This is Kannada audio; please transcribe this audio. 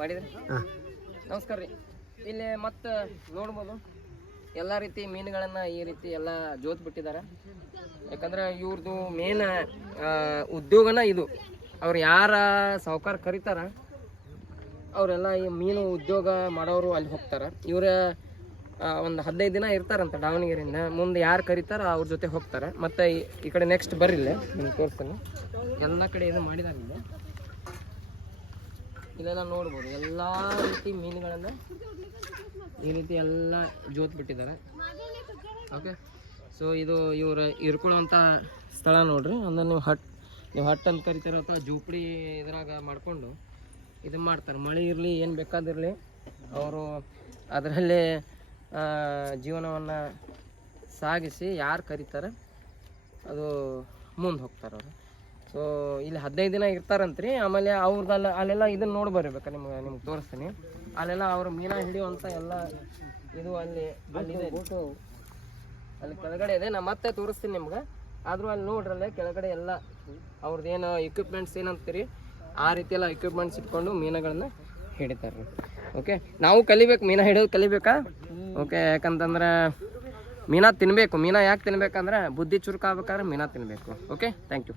ಮಾಡಿದ್ರಿ. ನಮಸ್ಕಾರ ರೀ. ಇಲ್ಲಿ ಮತ್ತೆ ನೋಡ್ಬೋದು ಎಲ್ಲ ರೀತಿ ಮೀನುಗಳನ್ನ ಈ ರೀತಿ ಎಲ್ಲ ಜೋತ್ ಬಿಟ್ಟಿದ್ದಾರೆ. ಯಾಕಂದ್ರೆ ಇವ್ರದ್ದು ಮೇನ್ ಉದ್ಯೋಗನ ಇದು. ಅವ್ರು ಯಾರ ಸಾಹುಕಾರ ಕರೀತಾರ ಅವರೆಲ್ಲ ಈ ಮೀನು ಉದ್ಯೋಗ ಮಾಡೋರು ಅಲ್ಲಿ ಹೋಗ್ತಾರೆ. ಇವರ ಒಂದು 15 ದಿನ ಇರ್ತಾರಂತ ದಾವಣಗೆರೆಯಿಂದ. ಮುಂದೆ ಯಾರು ಕರೀತಾರ ಅವ್ರ ಜೊತೆ ಹೋಗ್ತಾರೆ. ಮತ್ತು ಈ ಕಡೆ ನೆಕ್ಸ್ಟ್ ಬರ್ರಿಲ್ಲ ನಿಮ್ಗೆ ತೋರಿಸ್ತೀನಿ. ಎಲ್ಲ ಕಡೆ ಇದು ಮಾಡಿದಾರಿಲ್ಲ. ಇಲ್ಲೆಲ್ಲ ನೋಡ್ಬೋದು ಎಲ್ಲ ರೀತಿ ಮೀನುಗಳನ್ನು ಈ ರೀತಿ ಎಲ್ಲ ಜೋತ್ ಬಿಟ್ಟಿದ್ದಾರೆ. ಓಕೆ, ಸೊ ಇದು ಇವರು ಇರ್ಕೊಳ್ಳೋಂಥ ಸ್ಥಳ ನೋಡ್ರಿ. ಅಂದ್ರೆ ನೀವು ಹಟ್ ಅಂತ ಕರಿತೀರ ಅಥವಾ ಜೋಪಡಿ ಇದ್ರಾಗ ಮಾಡಿಕೊಂಡು ಇದನ್ನು ಮಾಡ್ತಾರೆ. ಮಳೆ ಇರಲಿ ಏನು ಬೇಕಾದಿರಲಿ ಅವರು ಅದರಲ್ಲಿ ಜೀವನವನ್ನು ಸಾಗಿಸಿ ಯಾರು ಕರೀತಾರೆ ಅದು ಮುಂದೆ ಹೋಗ್ತಾರೆ ಅವರು. ಸೊ ಇಲ್ಲಿ 15 ದಿನ ಇರ್ತಾರಂತ್ರಿ. ಆಮೇಲೆ ಅವ್ರದ್ದೆಲ್ಲ ಅಲ್ಲೆಲ್ಲ ಇದನ್ನು ನೋಡಿ ಬರ್ಬೇಕಾ ನಿಮ್ಗೆ ತೋರಿಸ್ತೀನಿ. ಅಲ್ಲೆಲ್ಲ ಅವರು ಮೀನ ಹಿಡಿಯುವಂಥ ಎಲ್ಲ ಇದು ಅಲ್ಲಿದೆ. ಅಲ್ಲಿ ಕೆಳಗಡೆ ಇದೆ. ನಾನು ಮತ್ತೆ ತೋರಿಸ್ತೀನಿ ನಿಮ್ಗೆ. ಆದರೂ ಅಲ್ಲಿ ನೋಡ್ರಲ್ಲೇ ಕೆಳಗಡೆ ಎಲ್ಲ ಅವ್ರದ್ದೇನು ಇಕ್ವಿಪ್ಮೆಂಟ್ಸ್ ಏನಂತೀರಿ ಆ ರೀತಿ ಎಲ್ಲ ಇಕ್ವಿಪ್ಮೆಂಟ್ಸ್ ಇಟ್ಕೊಂಡು ಮೀನುಗಳನ್ನ ಹಿಡಿತಾರೆ. ಓಕೆ, ನಾವು ಕಲಿಬೇಕು, ಮೀನ ಹಿಡಿಯೋದು ಕಲಿಬೇಕಾ? ಓಕೆ, ಯಾಕಂತಂದ್ರೆ ಮೀನ ತಿನ್ನಬೇಕು. ಮೀನ ಯಾಕೆ ತಿನ್ಬೇಕಂದ್ರೆ ಬುದ್ಧಿ ಚುರುಕಾಗ್ಬೇಕಾದ್ರೆ ಮೀನ ತಿನ್ನಬೇಕು. Okay, thank you.